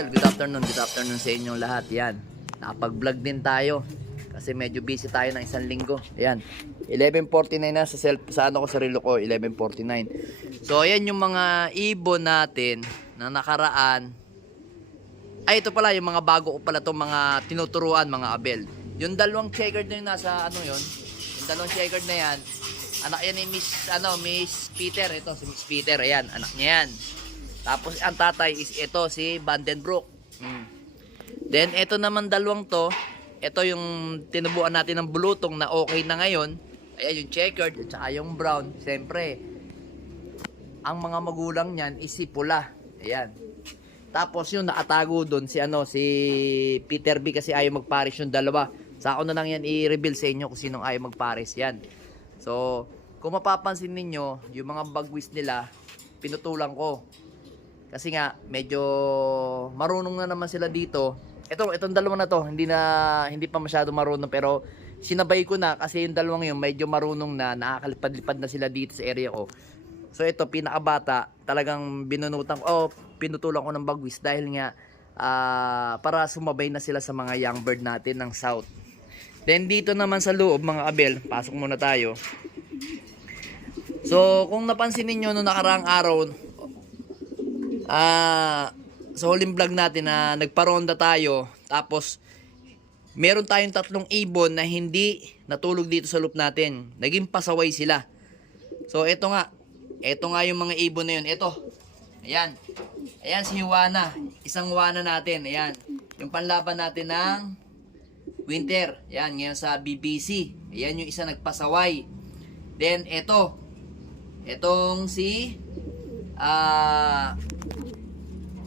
Abel, good afternoon, good afternoon sa inyong lahat. Yan, nakapag-vlog din tayo. Kasi medyo busy tayo ng isang linggo. Ayan, 11.49 na sa, self, sa ano ko sa relo ko, 11.49. So, ayan yung mga ibon natin na nakaraan. Ay, ito pala, yung mga bago ko pala itong mga tinuturuan, mga Abel. Yung dalawang checkered na yun nasa ano yun, yung dalawang checkered na yan, anak yan ni Miss, ano, Miss Peter. Ito, si Miss Peter, ayan, anak niya yan. Tapos ang tatay is ito si Vandenbroek. Hmm. Then ito naman dalawang to, ito yung tinubuan natin ng bulutong na okay na ngayon. Ayan yung checkered at saka yung brown. Siyempre, ang mga magulang niyan is si pula. Ayan. Tapos yung nakatago doon si ano si Peter B kasi ayaw magpares yung dalawa. Sa ako na lang yan i-reveal sa inyo kung sinong ayaw magpares yan. So, kung mapapansin ninyo, yung mga bagwis nila, pinutulang ko. Kasi nga, medyo marunong na naman sila dito. Ito, itong dalawa na to, hindi na hindi pa masyado marunong pero sinabay ko na kasi yung dalawang yun medyo marunong na, nakakalipad-lipad na sila dito sa area ko. So ito, pinakabata, talagang binunutan ko, oh, pinutulan ko ng bagwis dahil nga ah, para sumabay na sila sa mga young bird natin ng south. Then dito naman sa loob mga abel, pasok muna tayo. So kung napansin niyo no nakaraang araw, ah sa huling vlog natin na nagparonda tayo, tapos meron tayong tatlong ibon na hindi natulog dito sa loop natin. Naging pasaway sila. So ito nga, ito nga yung mga ibon na yun. Ito, ayan. Ayan si Juana, isang Juana natin. Ayan, yung panlaban natin ng winter. Ayan, ngayon sa BBC. Ayan yung isa nagpasaway. Then ito, itong si ah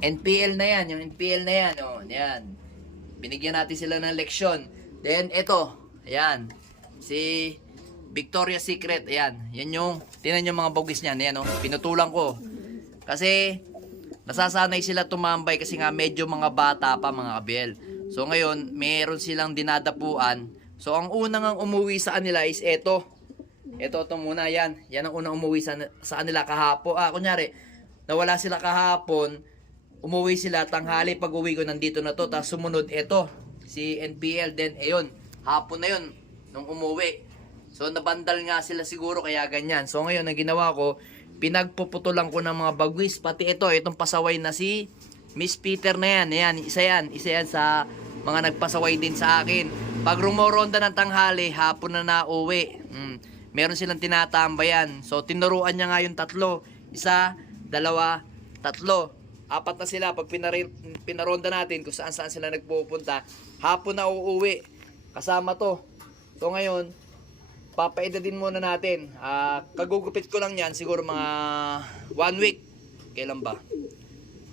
NPL na yan, yung NPL na yan, oh, yan. Binigyan natin sila ng leksyon. Then, ito, ayan, si Victoria's Secret, ayan, yan yung, tinan yung mga bogis niyan, ayan, oh, pinutulang ko. Kasi, nasasanay sila tumambay kasi nga medyo mga bata pa, mga kabel. So, ngayon, meron silang dinadapuan. So, ang unang ang umuwi sa kanila is ito. Ito, ito muna, yan. Yan ang unang umuwi sa, sa kanila kahapon. Ah, kunyari, nawala sila kahapon, umuwi sila tanghali pag uwi ko nandito na to. Tapos sumunod ito si NPL then ayun hapon na yun nung umuwi. So nabandal nga sila siguro kaya ganyan. So ngayon ang ginawa ko pinagpuputulan ko ng mga bagwis. Pati ito itong pasaway na si Miss Peter na yan. Ayan isa yan isa yan sa mga nagpasaway din sa akin. Pag rumoronda ng tanghali hapon na nauwi. Mm, meron silang tinatambayan. So tinuruan niya nga yung tatlo. Isa dalawa tatlo apat na sila pag pinari, pinaronda natin kung saan saan sila nagpupunta. Hapon na uuwi. Kasama to. So ngayon papaedadin muna natin. Ah, kagugupit ko lang yan siguro mga one week. Kailan ba?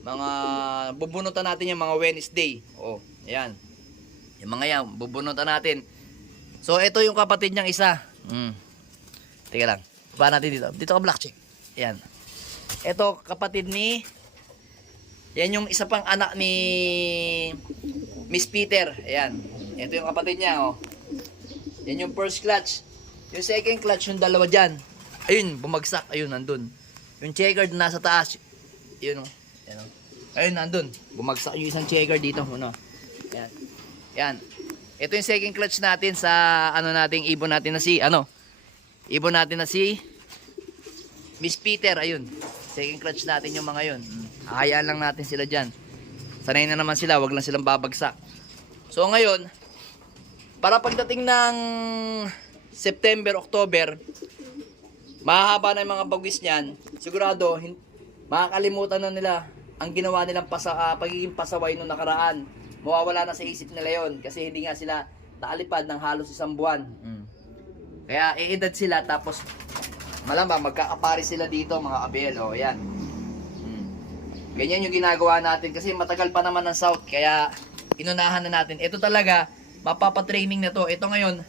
Mga bubunutan natin yung mga Wednesday. Oh ayan. Yung mga yan bubunutan natin. So ito yung kapatid niyang isa. Mm. teka lang. Pa natin dito. Dito ka black check ayan. Ito kapatid ni yan yung isa pang anak ni Miss Peter. Ayan. Ito yung kapatid niya, oh. Yan yung first clutch. Yung second clutch, yung dalawa dyan. Ayun, bumagsak. Ayun, nandun. Yung checkered nasa taas. Yun, oh. Yan, oh. Ayun, nandun. Bumagsak yung isang checker dito. Ano. Yan. Yan. Ito yung second clutch natin sa ano nating ibon natin na si, ano, ibon natin na si Miss Peter, ayun. Second clutch natin yung mga yun. Hayaan lang natin sila dyan. Sanay na naman sila, wag lang silang babagsak. So ngayon, para pagdating ng September, October, mahahaba na yung mga bagwis niyan, sigurado, makakalimutan na nila ang ginawa nilang pasa, ah, pagiging pasaway nung nakaraan. Mawawala na sa isip nila yon kasi hindi nga sila naalipad ng halos isang buwan. Mm. Kaya iedad sila tapos malamang magkakapari sila dito mga abel. O yan. Ganyan yung ginagawa natin kasi matagal pa naman ng South kaya inunahan na natin. Ito talaga, mapapatraining na to. Ito ngayon,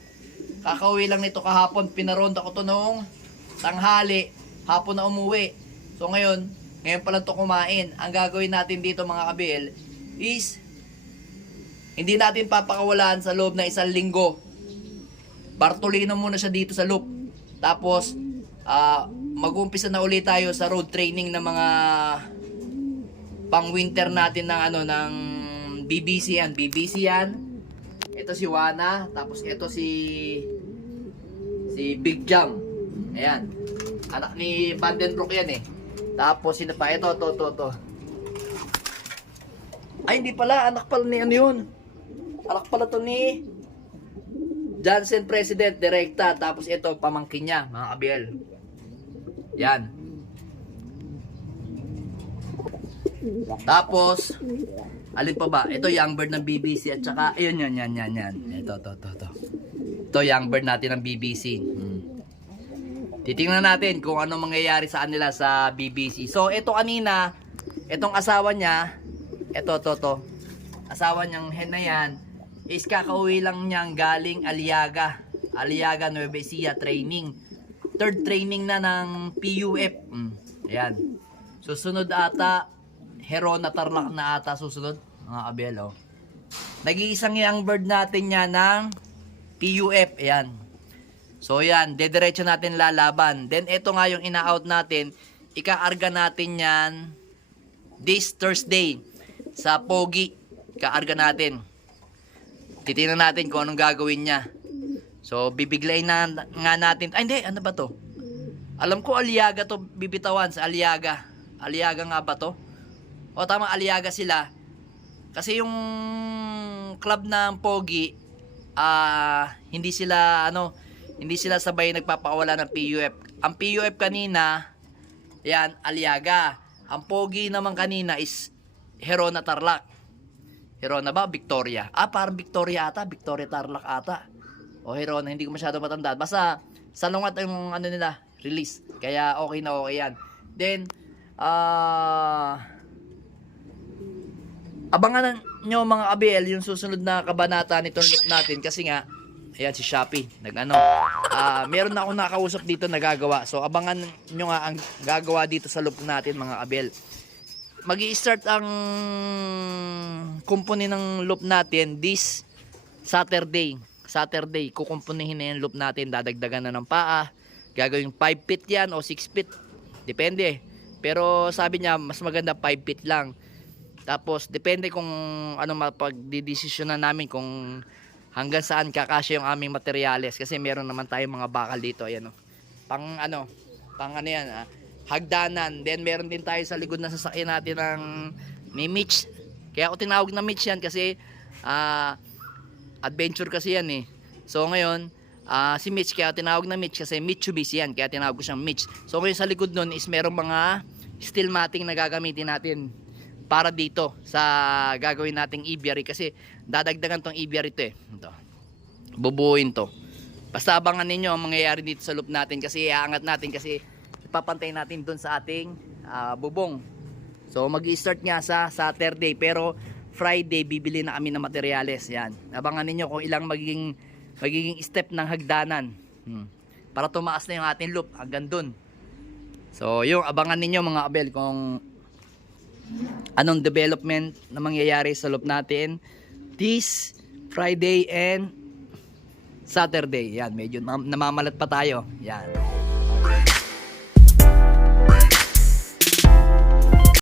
kakauwi lang nito kahapon. Pinaronda ko to noong tanghali. Hapon na umuwi. So ngayon, ngayon pa lang to kumain. Ang gagawin natin dito mga kabel is hindi natin papakawalan sa loob na isang linggo. Bartolino muna siya dito sa loop. Tapos, ah mag-umpisa na ulit tayo sa road training ng mga pang winter natin ng ano ng BBC yan, BBC yan. Ito si Wana, tapos ito si si Big Jam. Ayan. Anak ni Vandenbroek yan eh. Tapos sino pa ito, to, to, to. Ay, hindi pala. Anak pala ni ano yun. Anak pala to ni Johnson President, direkta. Tapos ito, pamangkin niya, mga kabiel. Yan. Tapos, alin pa ba? Ito, young bird ng BBC. At saka, ayun, yan, yan, yan, yan. Ito, to, to, to. Ito, young bird natin ng BBC. Hmm. Titingnan natin kung ano mangyayari sa kanila sa BBC. So, ito kanina, itong asawa niya, ito, to, to. Asawa niyang hen na yan, is kakauwi lang niyang galing Aliaga. Aliaga, Nueva Ecija training. Third training na ng PUF. Mm, ayan. Susunod ata, Herona Tarlac na ata susunod. Mga kabel, oh. Nag-iisang young bird natin niya ng PUF. Ayan. So yan, dediretso natin lalaban. Then ito nga yung ina-out natin, ikaarga natin yan this Thursday sa Pogi. Kaarga natin. Titingnan natin kung anong gagawin niya. So bibiglayin na nga natin. Ay hindi, ano ba to? Alam ko Aliaga to bibitawan sa Aliaga. Aliaga nga ba to? O tama Aliaga sila. Kasi yung club ng Pogi ah hindi sila ano hindi sila sabay nagpapawala ng PUF. Ang PUF kanina, yan, Aliaga. Ang Pogi naman kanina is Herona Tarlac. Herona ba? Victoria. Ah, parang Victoria ata. Victoria Tarlac ata. O Herona, hindi ko masyado matandaan. Basta, salungat yung ano nila, release. Kaya okay na okay yan. Then, ah... abangan nyo mga kabel yung susunod na kabanata nitong loop natin. Kasi nga ayan si Shopee nag ano ah meron na akong nakausap dito na gagawa. So abangan nyo nga ang gagawa dito sa loop natin mga kabel mag start ang kumpuni ng loop natin this Saturday. Saturday kukumpunihin na yung loop natin. Dadagdagan na ng paa. Gagawing 5 feet yan o 6 feet. Depende. Pero sabi niya mas maganda 5 feet lang tapos, depende kung ano mapagdidesisyon na namin kung hanggang saan kakasya yung aming materyales. Kasi meron naman tayong mga bakal dito. Ayan, oh. Pang ano, pang ano yan, ah, hagdanan. Then, meron din tayo sa likod na sasakyan natin ng ni Mitch. Kaya ako tinawag na Mitch yan kasi ah, adventure kasi yan eh. So, ngayon, ah, si Mitch, kaya tinawag na Mitch kasi Mitsubishi yan. Kaya tinawag ko siyang Mitch. So, ngayon sa likod nun is merong mga steel matting na gagamitin natin para dito sa gagawin nating aviary kasi dadagdagan tong aviary to eh. Ito. Bubuuin to. Basta abangan ninyo ang mangyayari dito sa loop natin kasi iaangat natin kasi ipapantay natin doon sa ating ah, bubong. So mag-i-start nga sa Saturday pero Friday bibili na kami ng materyales. Yan. Abangan ninyo kung ilang magiging magiging step ng hagdanan. Hmm. Para tumaas na yung ating loop hanggang doon. So yung abangan ninyo mga abel kung anong development na mangyayari sa loop natin this Friday and Saturday. Yan, medyo nam- namamalat pa tayo. Yan.